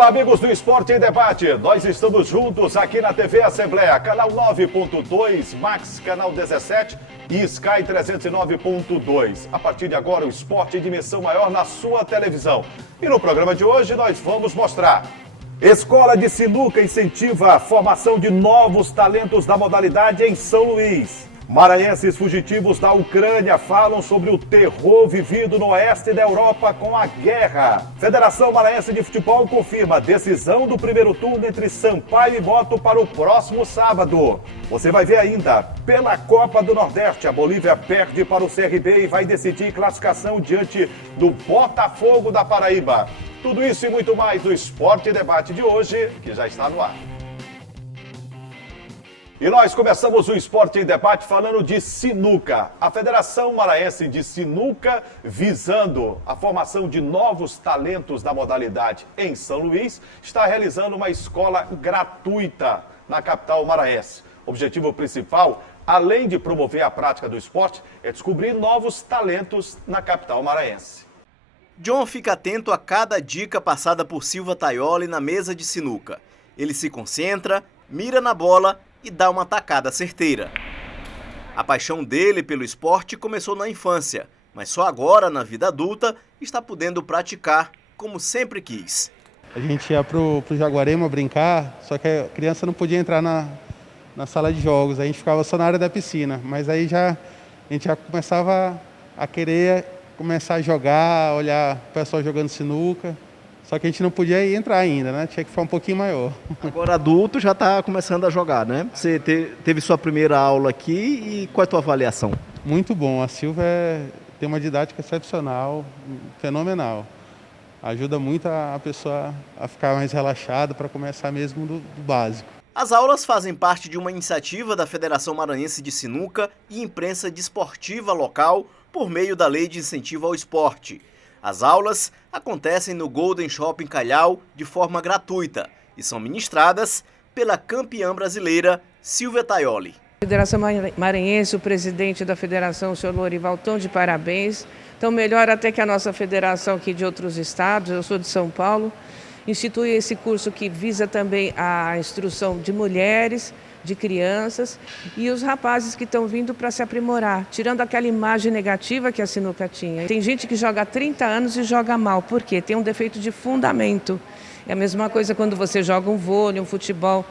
Olá, amigos do Esporte em Debate. Nós estamos juntos aqui na TV Assembleia, canal 9.2, Max, canal 17 e Sky 309.2. A partir de agora, o esporte em dimensão maior na sua televisão. E no programa de hoje, nós vamos mostrar: Escola de Sinuca incentiva a formação de novos talentos da modalidade em São Luís. Maranhenses fugitivos da Ucrânia falam sobre o terror vivido no oeste da Europa com a guerra. Federação Maranhense de Futebol confirma a decisão do primeiro turno entre Sampaio e Moto para o próximo sábado. Você vai ver ainda, pela Copa do Nordeste, a Bolívia perde para o CRB e vai decidir classificação diante do Botafogo da Paraíba. Tudo isso e muito mais do Esporte e Debate de hoje, que já está no ar. E nós começamos o Esporte em Debate falando de sinuca. A Federação Maranhense de Sinuca, visando a formação de novos talentos da modalidade em São Luís, está realizando uma escola gratuita na capital maranhense. O objetivo principal, além de promover a prática do esporte, é descobrir novos talentos na capital maranhense. John fica atento a cada dica passada por Silva Taioli na mesa de sinuca. Ele se concentra, mira na bola e dá uma tacada certeira. A paixão dele pelo esporte começou na infância, mas só agora, na vida adulta, está podendo praticar como sempre quis. A gente ia pro Jaguarema brincar, só que a criança não podia entrar na sala de jogos, a gente ficava só na área da piscina, mas aí a gente já começava a querer começar a jogar, olhar o pessoal jogando sinuca. Só que a gente não podia entrar ainda, né? Tinha que ficar um pouquinho maior. Agora adulto já está começando a jogar, né? Você teve sua primeira aula aqui e qual é a tua avaliação? Muito bom. A Silva tem uma didática excepcional, fenomenal. Ajuda muito a pessoa a ficar mais relaxada para começar mesmo do básico. As aulas fazem parte de uma iniciativa da Federação Maranhense de Sinuca e imprensa desportiva local por meio da Lei de Incentivo ao Esporte. As aulas acontecem no Golden Shopping Calhau de forma gratuita e são ministradas pela campeã brasileira Silva Taioli. Federação Maranhense, o presidente da federação, o senhor Lorival, estão de parabéns. Então, melhor até que a nossa federação aqui de outros estados, eu sou de São Paulo, institui esse curso que visa também a instrução de mulheres, de crianças e os rapazes que estão vindo para se aprimorar, tirando aquela imagem negativa que a sinuca tinha. Tem gente que joga há 30 anos e joga mal, por quê? Tem um defeito de fundamento. É a mesma coisa quando você joga um vôlei, um futebol.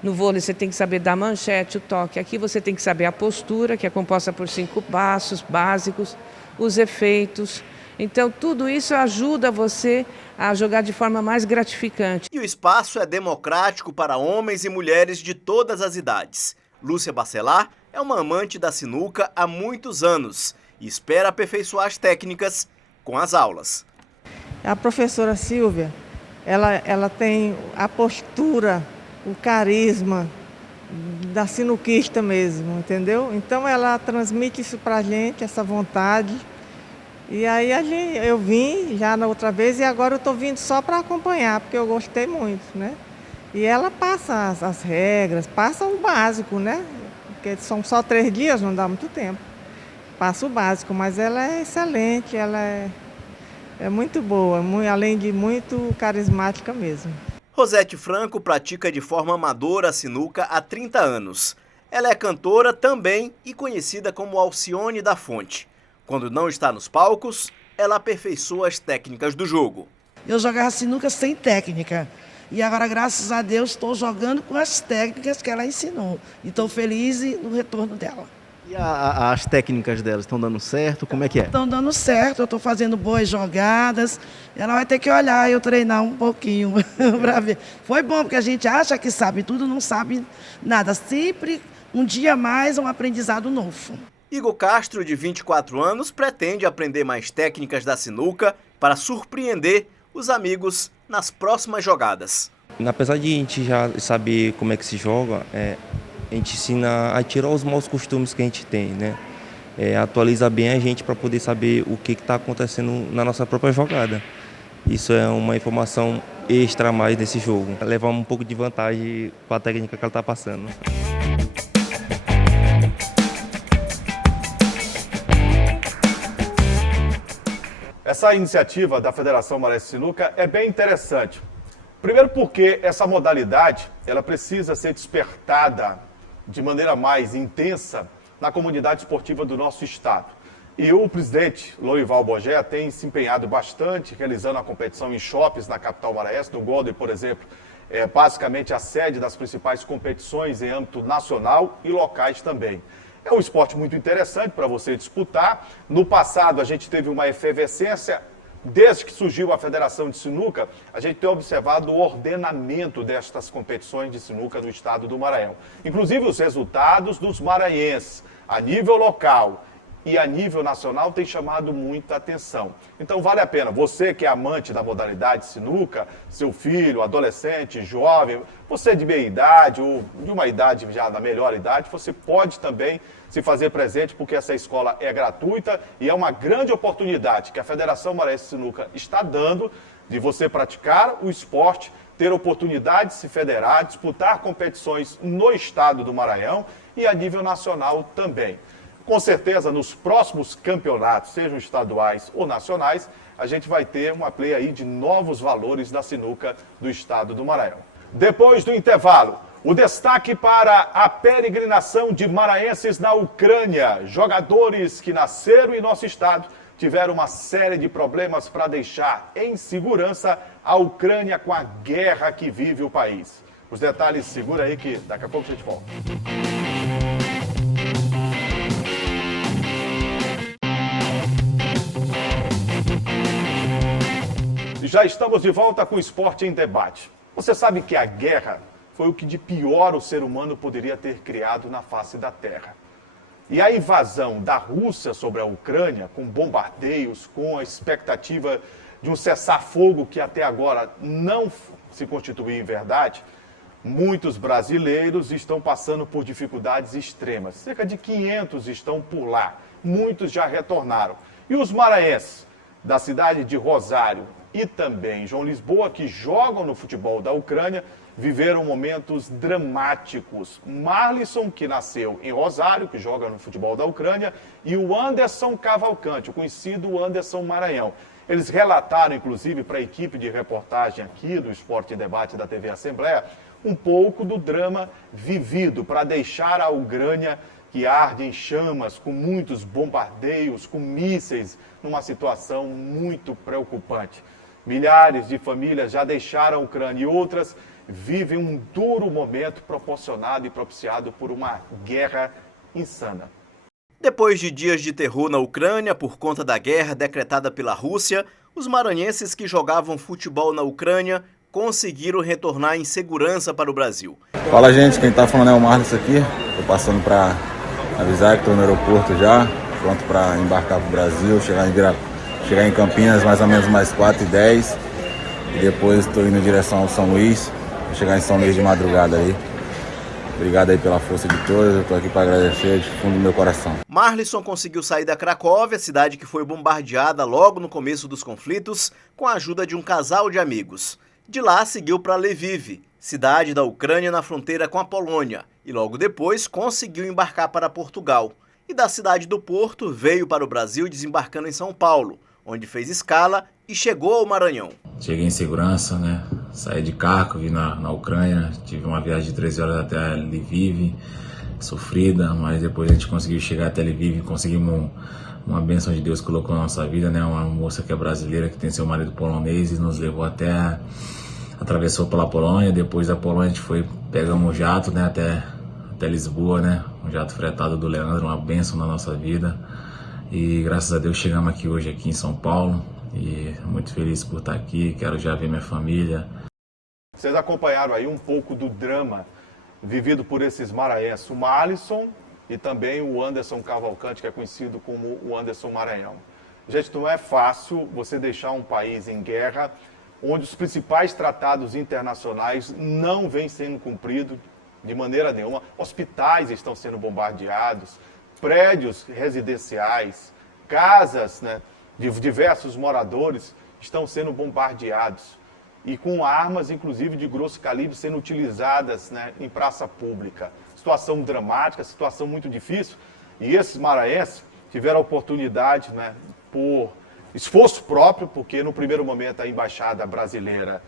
No vôlei você tem que saber dar manchete, o toque. Aqui você tem que saber a postura, que é composta por 5 passos básicos, os efeitos. Então, tudo isso ajuda você a jogar de forma mais gratificante. E o espaço é democrático para homens e mulheres de todas as idades. Lúcia Bacelar é uma amante da sinuca há muitos anos e espera aperfeiçoar as técnicas com as aulas. A professora Silvia, ela tem a postura, o carisma da sinuquista mesmo, entendeu? Então, ela transmite isso para a gente, essa vontade. E aí eu vim já na outra vez e agora eu estou vindo só para acompanhar, porque eu gostei muito, né? E ela passa as regras, passa o básico, né? Porque são só 3 dias, não dá muito tempo. Passa o básico, mas ela é excelente, ela é muito boa, além de muito carismática mesmo. Rosete Franco pratica de forma amadora a sinuca há 30 anos. Ela é cantora também e conhecida como Alcione da Fonte. Quando não está nos palcos, ela aperfeiçoa as técnicas do jogo. Eu jogava sinuca sem técnica. E agora, graças a Deus, estou jogando com as técnicas que ela ensinou. E estou feliz no retorno dela. E as técnicas dela estão dando certo? Como é que é? Estão dando certo, eu estou fazendo boas jogadas. Ela vai ter que olhar eu treinar um pouquinho para ver. Foi bom, porque a gente acha que sabe tudo, não sabe nada. Sempre um dia mais, um aprendizado novo. Igor Castro, de 24 anos, pretende aprender mais técnicas da sinuca para surpreender os amigos nas próximas jogadas. Apesar de a gente já saber como é que se joga, a gente ensina a tirar os maus costumes que a gente tem, né? Atualiza bem a gente para poder saber o que está acontecendo na nossa própria jogada. Isso é uma informação extra a mais desse jogo. Levar um pouco de vantagem com a técnica que ela está passando. Essa iniciativa da Federação Maranhense de Sinuca é bem interessante. Primeiro porque essa modalidade, ela precisa ser despertada de maneira mais intensa na comunidade esportiva do nosso estado. E o presidente Lorival Bogé tem se empenhado bastante, realizando a competição em shoppings na capital maranhense. No Golden, por exemplo, é basicamente a sede das principais competições em âmbito nacional e locais também. É um esporte muito interessante para você disputar. No passado, a gente teve uma efervescência. Desde que surgiu a Federação de Sinuca, a gente tem observado o ordenamento destas competições de sinuca no estado do Maranhão. Inclusive, os resultados dos maranhenses, a nível local e a nível nacional, tem chamado muita atenção. Então, vale a pena. Você que é amante da modalidade sinuca, seu filho, adolescente, jovem, você de meia idade ou de uma idade já da melhor idade, você pode também se fazer presente, porque essa escola é gratuita e é uma grande oportunidade que a Federação Maranhense de Sinuca está dando de você praticar o esporte, ter oportunidade de se federar, disputar competições no estado do Maranhão e a nível nacional também. Com certeza, nos próximos campeonatos, sejam estaduais ou nacionais, a gente vai ter uma play aí de novos valores da sinuca do estado do Maranhão. Depois do intervalo, o destaque para a peregrinação de maranhenses na Ucrânia. Jogadores que nasceram em nosso estado tiveram uma série de problemas para deixar em segurança a Ucrânia com a guerra que vive o país. Os detalhes, segura aí que daqui a pouco a gente volta. Já estamos de volta com o Esporte em Debate. Você sabe que a guerra foi o que de pior o ser humano poderia ter criado na face da Terra. E a invasão da Rússia sobre a Ucrânia, com bombardeios, com a expectativa de um cessar-fogo que até agora não se constituiu em verdade, muitos brasileiros estão passando por dificuldades extremas. Cerca de 500 estão por lá, muitos já retornaram. E os maranhenses da cidade de Rosário e também João Lisboa, que jogam no futebol da Ucrânia, viveram momentos dramáticos. Marlisson, que nasceu em Rosário, que joga no futebol da Ucrânia, e o Anderson Cavalcante, o conhecido Anderson Maranhão. Eles relataram, inclusive, para a equipe de reportagem aqui do Esporte em Debate da TV Assembleia, um pouco do drama vivido para deixar a Ucrânia que arde em chamas, com muitos bombardeios, com mísseis, numa situação muito preocupante. Milhares de famílias já deixaram a Ucrânia e outras vivem um duro momento proporcionado e propiciado por uma guerra insana. Depois de dias de terror na Ucrânia por conta da guerra decretada pela Rússia, os maranhenses que jogavam futebol na Ucrânia conseguiram retornar em segurança para o Brasil. Fala, gente, quem tá falando é o Marcos aqui. Tô passando para avisar que estou no aeroporto já, pronto para embarcar para o Brasil, chegar em Campinas mais ou menos mais 4h10 e depois estou indo em direção ao São Luís, vou chegar em São Luís de madrugada aí. Obrigado aí pela força de todos, eu estou aqui para agradecer de fundo do meu coração. Marlisson conseguiu sair da Cracóvia, cidade que foi bombardeada logo no começo dos conflitos, com a ajuda de um casal de amigos. De lá seguiu para Lviv, cidade da Ucrânia na fronteira com a Polônia, e logo depois conseguiu embarcar para Portugal. E da cidade do Porto veio para o Brasil desembarcando em São Paulo, onde fez escala e chegou ao Maranhão. Cheguei em segurança, né? Saí de carro, vim na Ucrânia, tive uma viagem de 13 horas até Lviv, sofrida, mas depois a gente conseguiu chegar até Lviv, conseguimos uma bênção de Deus que colocou na nossa vida, né? Uma moça que é brasileira, que tem seu marido polonês e nos levou atravessou pela Polônia. Depois da Polônia a gente pegamos um jato, né? Até Lisboa, né? Um jato fretado do Leandro, uma bênção na nossa vida. E graças a Deus chegamos aqui hoje aqui em São Paulo e muito feliz por estar aqui, quero já ver minha família. Vocês acompanharam aí um pouco do drama vivido por esses maranhenses, o Marlisson e também o Anderson Cavalcante, que é conhecido como o Anderson Maranhão. Gente, não é fácil você deixar um país em guerra, onde os principais tratados internacionais não vêm sendo cumpridos de maneira nenhuma. Hospitais estão sendo bombardeados, prédios residenciais, casas, né, de diversos moradores estão sendo bombardeados e com armas, inclusive de grosso calibre, sendo utilizadas, né, em praça pública. Situação dramática, situação muito difícil. E esses maranhenses tiveram a oportunidade, né, por esforço próprio, porque no primeiro momento a embaixada brasileira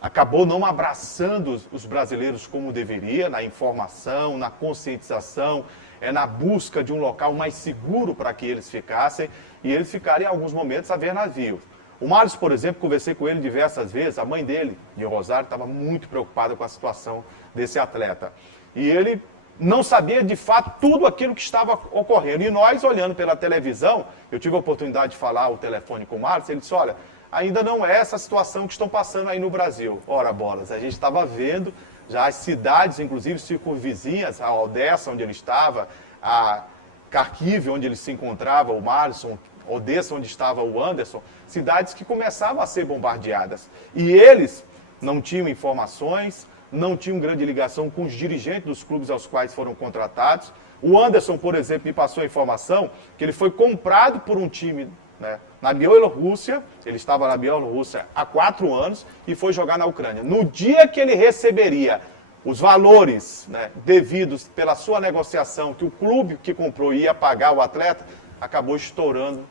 acabou não abraçando os brasileiros como deveria, na informação, na conscientização, na busca de um local mais seguro para que eles ficassem, e eles ficaram em alguns momentos a ver navios. O Marlos, por exemplo, conversei com ele diversas vezes, a mãe dele, de Rosário, estava muito preocupada com a situação desse atleta. E ele não sabia, de fato, tudo aquilo que estava ocorrendo. E nós, olhando pela televisão, eu tive a oportunidade de falar ao telefone com o Marlos, ele disse, olha, ainda não é essa situação que estão passando aí no Brasil. Ora, bolas, a gente estava vendo já as cidades, inclusive circunvizinhas, a Odessa, onde ele estava, a Kharkiv, onde ele se encontrava, o Marlison, Odessa, onde estava o Anderson, cidades que começavam a ser bombardeadas. E eles não tinham informações, não tinham grande ligação com os dirigentes dos clubes aos quais foram contratados. O Anderson, por exemplo, me passou a informação que ele foi comprado por um time, né, na Bielorrússia, ele estava na Bielorrússia há 4 anos e foi jogar na Ucrânia. No dia que ele receberia os valores, né, devidos pela sua negociação, que o clube que comprou ia pagar o atleta, acabou estourando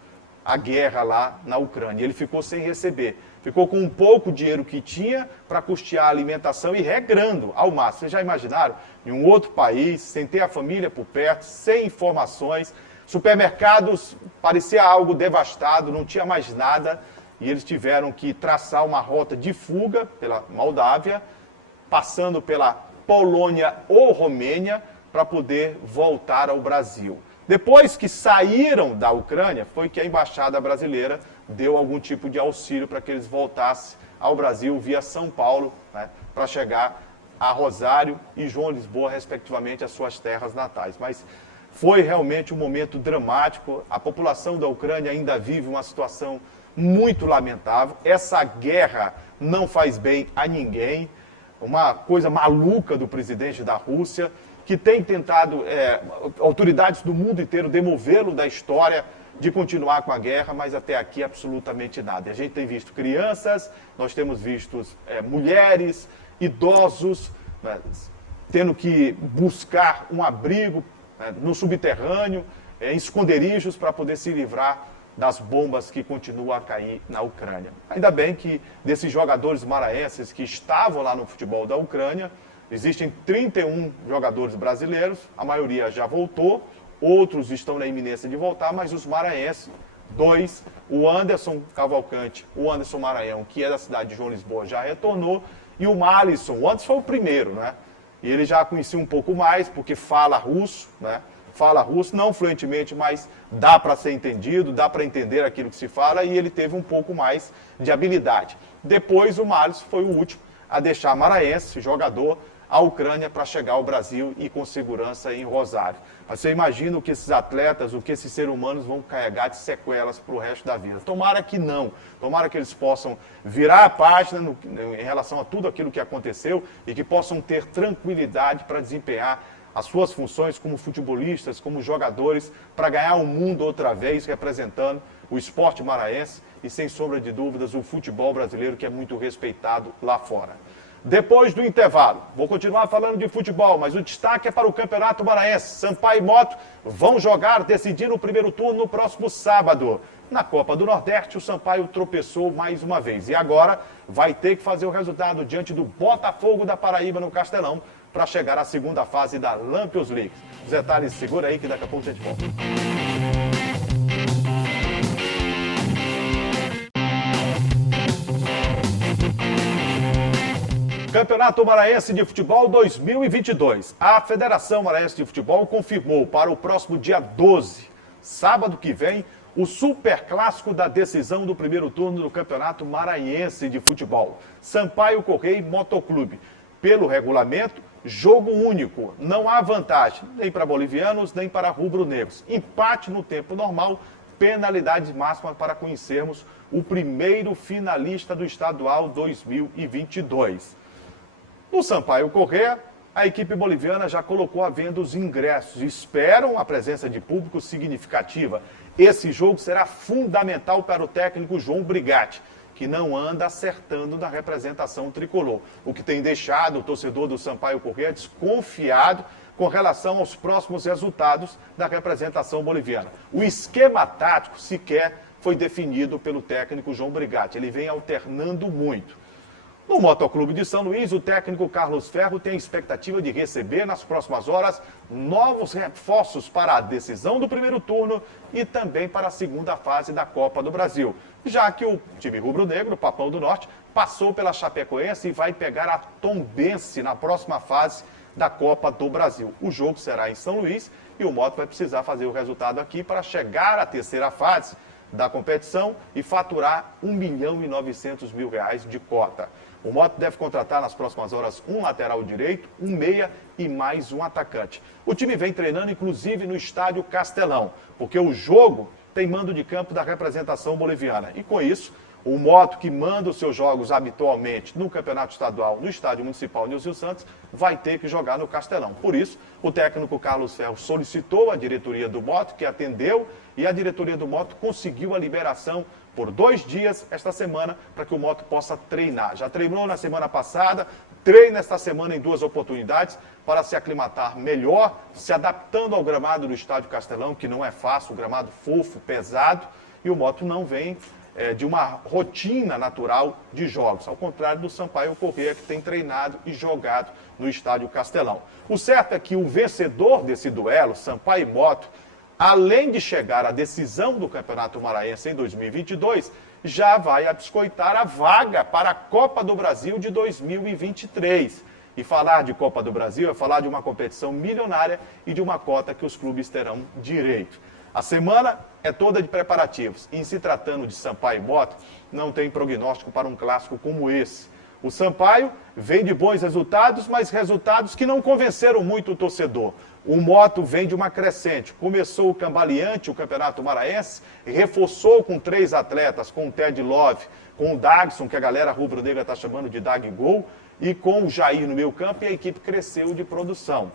a guerra lá na Ucrânia. Ele ficou sem receber. Ficou com um pouco dinheiro que tinha para custear a alimentação e regrando ao máximo. Vocês já imaginaram? Em um outro país, sem ter a família por perto, sem informações, supermercados parecia algo devastado, não tinha mais nada, e eles tiveram que traçar uma rota de fuga pela Moldávia, passando pela Polônia ou Romênia, para poder voltar ao Brasil. Depois que saíram da Ucrânia, foi que a embaixada brasileira deu algum tipo de auxílio para que eles voltassem ao Brasil via São Paulo, né, para chegar a Rosário e João Lisboa, respectivamente, as suas terras natais. Mas foi realmente um momento dramático. A população da Ucrânia ainda vive uma situação muito lamentável. Essa guerra não faz bem a ninguém. Uma coisa maluca do presidente da Rússia, que tem tentado, autoridades do mundo inteiro, demovê-lo da história de continuar com a guerra, mas até aqui absolutamente nada. A gente tem visto crianças, nós temos visto mulheres, idosos, né, tendo que buscar um abrigo no subterrâneo, em esconderijos, para poder se livrar das bombas que continuam a cair na Ucrânia. Ainda bem que desses jogadores maranhenses que estavam lá no futebol da Ucrânia, existem 31 jogadores brasileiros, a maioria já voltou, outros estão na iminência de voltar, mas os maranhenses, 2, o Anderson Cavalcante, o Anderson Maranhão, que é da cidade de João Lisboa, já retornou, e o Marlison, o Anderson foi o primeiro, né? E ele já conhecia um pouco mais, porque fala russo, né? Fala russo, não fluentemente, mas dá para ser entendido, dá para entender aquilo que se fala, e ele teve um pouco mais de habilidade. Depois o Marlison foi o último a deixar maranhense, jogador, a Ucrânia para chegar ao Brasil e com segurança em Rosário. Mas você imagina o que esses atletas, o que esses seres humanos vão carregar de sequelas para o resto da vida. Tomara que não. Tomara que eles possam virar a página em relação a tudo aquilo que aconteceu e que possam ter tranquilidade para desempenhar as suas funções como futebolistas, como jogadores, para ganhar o mundo outra vez, representando o esporte maranhense e, sem sombra de dúvidas, o futebol brasileiro, que é muito respeitado lá fora. Depois do intervalo, vou continuar falando de futebol, mas o destaque é para o Campeonato Maranhense. Sampaio e Moto vão jogar, decidir o primeiro turno no próximo sábado. Na Copa do Nordeste, o Sampaio tropeçou mais uma vez. E agora vai ter que fazer o resultado diante do Botafogo da Paraíba no Castelão para chegar à segunda fase da Lampions League. Os detalhes, segura aí que daqui a pouco a gente volta. Campeonato Maranhense de Futebol 2022. A Federação Maranhense de Futebol confirmou para o próximo dia 12, sábado que vem, o superclássico da decisão do primeiro turno do Campeonato Maranhense de Futebol. Sampaio Correia Motoclube. Pelo regulamento, jogo único. Não há vantagem, nem para bolivianos, nem para rubro-negros. Empate no tempo normal, penalidade máxima para conhecermos o primeiro finalista do Estadual 2022. No Sampaio Corrêa, a equipe boliviana já colocou à venda os ingressos e esperam a presença de público significativa. Esse jogo será fundamental para o técnico João Brigatti, que não anda acertando na representação tricolor, o que tem deixado o torcedor do Sampaio Corrêa desconfiado com relação aos próximos resultados da representação boliviana. O esquema tático sequer foi definido pelo técnico João Brigatti, ele vem alternando muito. No Motoclube de São Luís, o técnico Carlos Ferro tem a expectativa de receber nas próximas horas novos reforços para a decisão do primeiro turno e também para a segunda fase da Copa do Brasil, já que o time rubro-negro, Papão do Norte, passou pela Chapecoense e vai pegar a Tombense na próxima fase da Copa do Brasil. O jogo será em São Luís e o Moto vai precisar fazer o resultado aqui para chegar à terceira fase da competição e faturar R$ 1.900.000 de cota. O Moto deve contratar nas próximas horas um lateral direito, um meia e mais um atacante. O time vem treinando, inclusive, no estádio Castelão, porque o jogo tem mando de campo da representação boliviana. E com isso, o Moto, que manda os seus jogos habitualmente no Campeonato Estadual, no Estádio Municipal Nilson Santos, vai ter que jogar no Castelão. Por isso, o técnico Carlos Ferro solicitou à diretoria do Moto, que atendeu, e a diretoria do Moto conseguiu a liberação por 2 dias esta semana para que o Moto possa treinar. Já treinou na semana passada, treina esta semana em 2 oportunidades para se aclimatar melhor, se adaptando ao gramado do Estádio Castelão, que não é fácil, um gramado fofo, pesado, e o Moto não vem de uma rotina natural de jogos, ao contrário do Sampaio Corrêa, que tem treinado e jogado no Estádio Castelão. O certo é que o vencedor desse duelo, Sampaio e Moto, além de chegar à decisão do Campeonato Maranhense em 2022, já vai abiscoitar a vaga para a Copa do Brasil de 2023. E falar de Copa do Brasil é falar de uma competição milionária e de uma cota que os clubes terão direito. A semana é toda de preparativos. E em se tratando de Sampaio e Moto, não tem prognóstico para um clássico como esse. O Sampaio vem de bons resultados, mas resultados que não convenceram muito o torcedor. O Moto vem de uma crescente. Começou o cambaleante, o Campeonato Maranhense, reforçou com 3 atletas, com o Ted Love, com o Dagson, que a galera rubro-negra está chamando de Dag Gol, e com o Jair no meio campo, e a equipe cresceu de produção.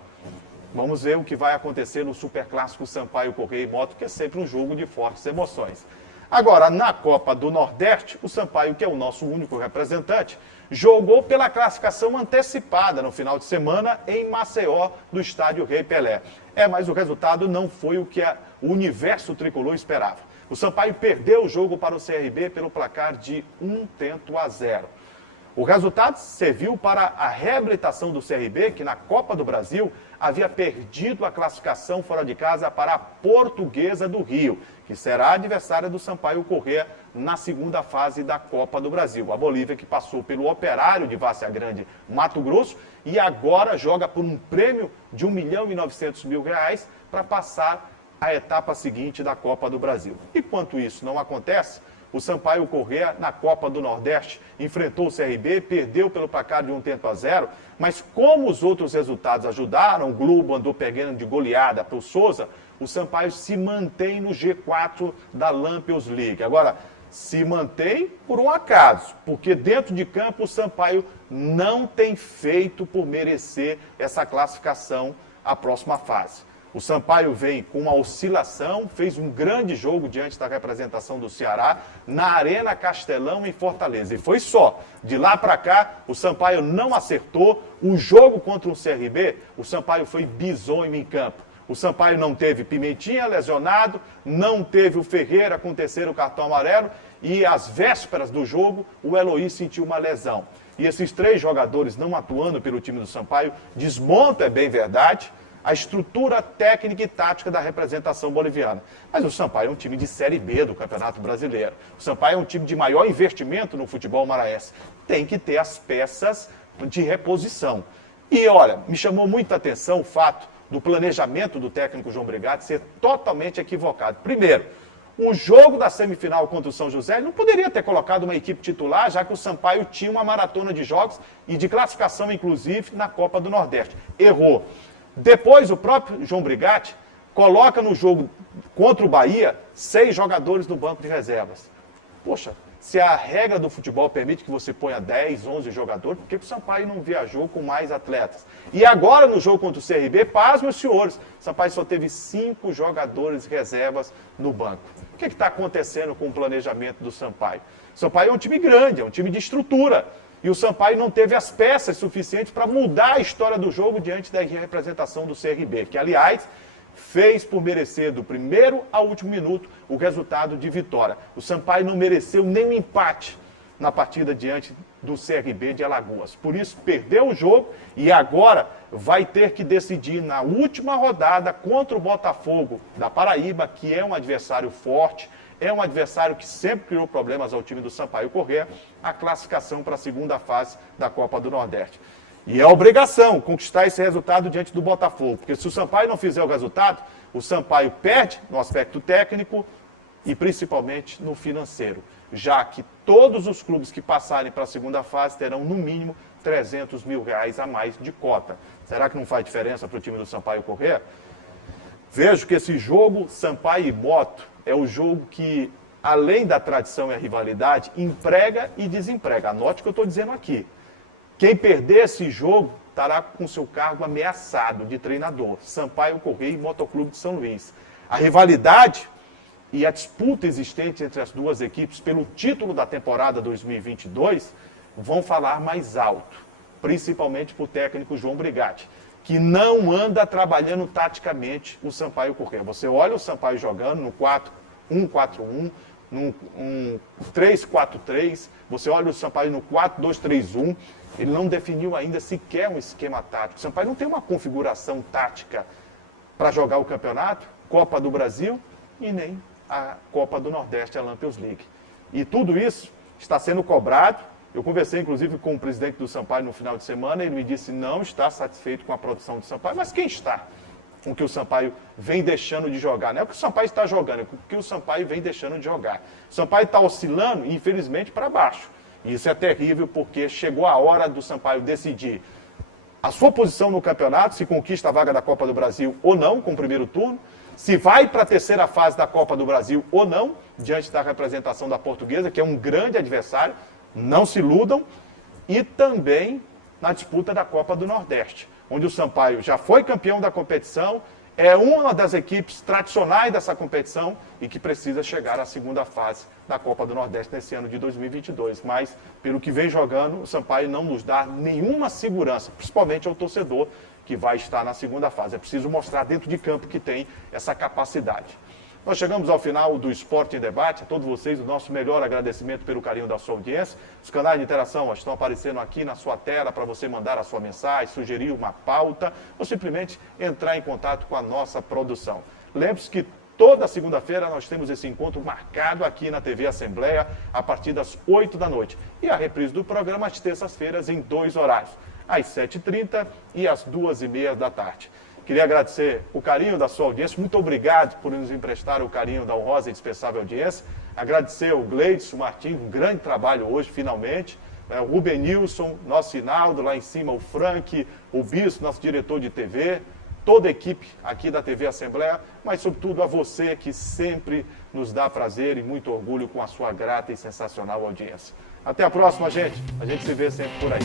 Vamos ver o que vai acontecer no Superclássico Sampaio Corrêa e Moto, que é sempre um jogo de fortes emoções. Agora, na Copa do Nordeste, o Sampaio, que é o nosso único representante, jogou pela classificação antecipada no final de semana em Maceió, no estádio Rei Pelé. Mas o resultado não foi o que o universo tricolor esperava. O Sampaio perdeu o jogo para o CRB pelo placar de 1-0. O resultado serviu para a reabilitação do CRB, que na Copa do Brasil havia perdido a classificação fora de casa para a Portuguesa do Rio, que será adversária do Sampaio Corrêa na segunda fase da Copa do Brasil. A Bolívia, que passou pelo Operário de Várzea Grande, Mato Grosso, e agora joga por um prêmio de R$ 1.900.000 para passar a etapa seguinte da Copa do Brasil. Enquanto isso não acontece, o Sampaio Corrêa, na Copa do Nordeste, enfrentou o CRB, perdeu pelo placar de 1-0, mas como os outros resultados ajudaram, o Globo andou pegando de goleada para o Souza, o Sampaio se mantém no G4 da Lampions League. Agora, se mantém por um acaso, porque dentro de campo o Sampaio não tem feito por merecer essa classificação à próxima fase. O Sampaio vem com uma oscilação, fez um grande jogo diante da representação do Ceará na Arena Castelão, em Fortaleza. E foi só. De lá para cá, o Sampaio não acertou. O jogo contra o CRB, o Sampaio foi bizonho em campo. O Sampaio não teve Pimentinha lesionado, não teve o Ferreira com o 3º cartão amarelo e às vésperas do jogo, o Eloy sentiu uma lesão. E esses 3 jogadores não atuando pelo time do Sampaio desmontam, é bem verdade, a estrutura técnica e tática da representação boliviana. Mas o Sampaio é um time de Série B do Campeonato Brasileiro. O Sampaio é um time de maior investimento no futebol maranhense. Tem que ter as peças de reposição. E olha, me chamou muita atenção o fato do planejamento do técnico João Brigatti ser totalmente equivocado. Primeiro, o jogo da semifinal contra o São José, ele não poderia ter colocado uma equipe titular, já que o Sampaio tinha uma maratona de jogos e de classificação, inclusive, na Copa do Nordeste. Errou. Depois, o próprio João Brigatti coloca no jogo contra o Bahia 6 jogadores no banco de reservas. Poxa, se a regra do futebol permite que você ponha 10, 11 jogadores, por que o Sampaio não viajou com mais atletas? E agora, no jogo contra o CRB, pasmem os senhores, o Sampaio só teve 5 jogadores reservas no banco. O que está acontecendo com o planejamento do Sampaio? O Sampaio é um time grande, é um time de estrutura. E o Sampaio não teve as peças suficientes para mudar a história do jogo diante da representação do CRB, que, aliás, fez por merecer, do primeiro ao último minuto, o resultado de vitória. O Sampaio não mereceu nem um empate na partida diante do CRB de Alagoas. Por isso, perdeu o jogo e agora vai ter que decidir na última rodada contra o Botafogo da Paraíba, que é um adversário forte, é um adversário que sempre criou problemas ao time do Sampaio Corrêa, a classificação para a segunda fase da Copa do Nordeste. E é obrigação conquistar esse resultado diante do Botafogo, porque se o Sampaio não fizer o resultado, o Sampaio perde no aspecto técnico e principalmente no financeiro, já que todos os clubes que passarem para a segunda fase terão no mínimo R$300 mil a mais de cota. Será que não faz diferença para o time do Sampaio Corrêa? Vejo que esse jogo Sampaio e Boto é o jogo que, além da tradição e a rivalidade, emprega e desemprega. Anote o que eu estou dizendo aqui. Quem perder esse jogo estará com seu cargo ameaçado de treinador. Sampaio Corrêa e Motoclube de São Luís. A rivalidade e a disputa existente entre as duas equipes pelo título da temporada 2022 vão falar mais alto, principalmente para o técnico João Brigatti, que não anda trabalhando taticamente o Sampaio Corrêa. Você olha o Sampaio jogando no 4-1-4-1, no 3-4-3, você olha o Sampaio no 4-2-3-1, ele não definiu ainda sequer um esquema tático. O Sampaio não tem uma configuração tática para jogar o campeonato, Copa do Brasil e nem a Copa do Nordeste, a Lampions League. E tudo isso está sendo cobrado. Eu conversei, inclusive, com o presidente do Sampaio no final de semana, ele me disse não está satisfeito com a produção do Sampaio, mas quem está com o que o Sampaio vem deixando de jogar? Não é o que o Sampaio está jogando, é o que o Sampaio vem deixando de jogar. O Sampaio está oscilando, infelizmente, para baixo. E isso é terrível, porque chegou a hora do Sampaio decidir a sua posição no campeonato, se conquista a vaga da Copa do Brasil ou não, com o primeiro turno, se vai para a terceira fase da Copa do Brasil ou não, diante da representação da Portuguesa, que é um grande adversário, não se iludam, e também na disputa da Copa do Nordeste, onde o Sampaio já foi campeão da competição, é uma das equipes tradicionais dessa competição e que precisa chegar à segunda fase da Copa do Nordeste nesse ano de 2022. Mas, pelo que vem jogando, o Sampaio não nos dá nenhuma segurança, principalmente ao torcedor que vai estar na segunda fase. É preciso mostrar dentro de campo que tem essa capacidade. Nós chegamos ao final do Esporte em Debate. A todos vocês, o nosso melhor agradecimento pelo carinho da sua audiência. Os canais de interação estão aparecendo aqui na sua tela para você mandar a sua mensagem, sugerir uma pauta ou simplesmente entrar em contato com a nossa produção. Lembre-se que toda segunda-feira nós temos esse encontro marcado aqui na TV Assembleia a partir das 8 da noite. E a reprise do programa às terças-feiras em 2 horários, às 7h30 e às 2h30 da tarde. Queria agradecer o carinho da sua audiência. Muito obrigado por nos emprestar o carinho da honrosa e dispensável audiência. Agradecer o Gleidson Martins, um grande trabalho hoje, finalmente. O Ruben Nilson, nosso Hinaldo, lá em cima o Frank, o Bispo, nosso diretor de TV, toda a equipe aqui da TV Assembleia, mas sobretudo a você que sempre nos dá prazer e muito orgulho com a sua grata e sensacional audiência. Até a próxima, gente. A gente se vê sempre por aí.